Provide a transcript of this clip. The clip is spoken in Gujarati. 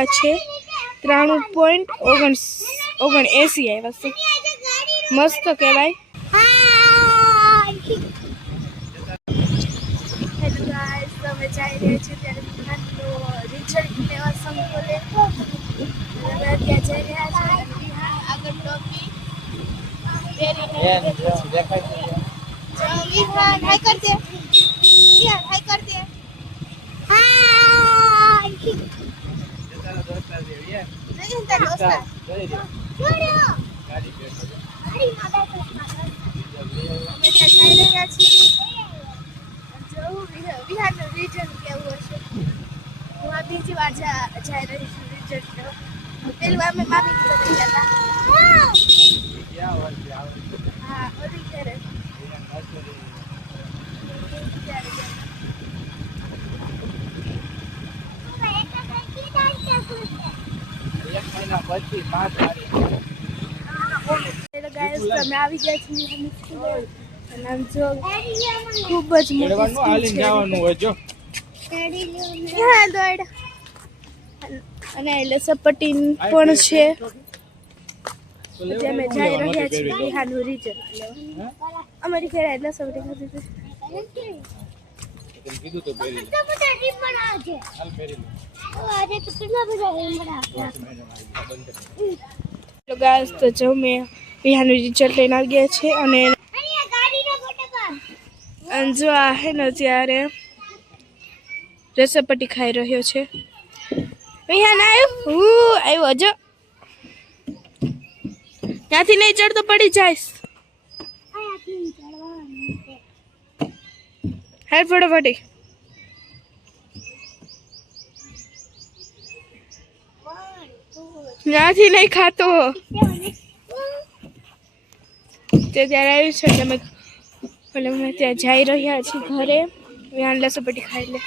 આવ્યા છે 93.79 આવ્યા છે મસ્ત કહેવાય હેલો ગાઈસ તમે જઈ રહ્યા છો ત્યારે વિહાનનો રિઝલ્ટ લેવા સંકોલે હવે ત્યાં જઈ રહ્યા છે અને વિહાન આગળ ટોપી પહેરીને દેખાય છે વિહાન હાય કર દે વિહાન હાય કર દે નહીં તાર દોસ્ત છોડ્યો ગાડી બેઠો ગાડીમાં બેઠો અમે ત્યાં જઈ રહ્યા છીએ વિહારનો રિઝલ્ટ કેવું હશે હું આ બીજી વાર જઈ રહી છું રિઝલ્ટ પેલી વાર મેં મામી જોડે ગયા હતા હા ઓલી ઘરે તમે આવી ગયા છો અને આમ જો ખૂબ જ મોટી અને લસપટ્ટી પણ છે અમે જઈ રહ્યા છીએ બિહારનું રિઝલ્ટ અમારી ઘરે લસપટ્ટી કીધું તો પહેરી તો ગાઈસ તો જો મેં બિહારનું રિઝલ્ટ લઈને આવી ગયા છે અને જો આ હે ને ત્યારે રસપટ્ટી ખાઈ રહ્યો છે વિહાન આવ્યો જો ત્યાંથી નહીં ચડતો પડી જાઈશ હેડ ફટાફટી ત્યાંથી નહીં ખાતો તે ત્યારે આવ્યું છે એટલે અમે ત્યાં જઈ રહ્યા છીએ ઘરે વિહાન લસપટ્ટી ખાઈ લે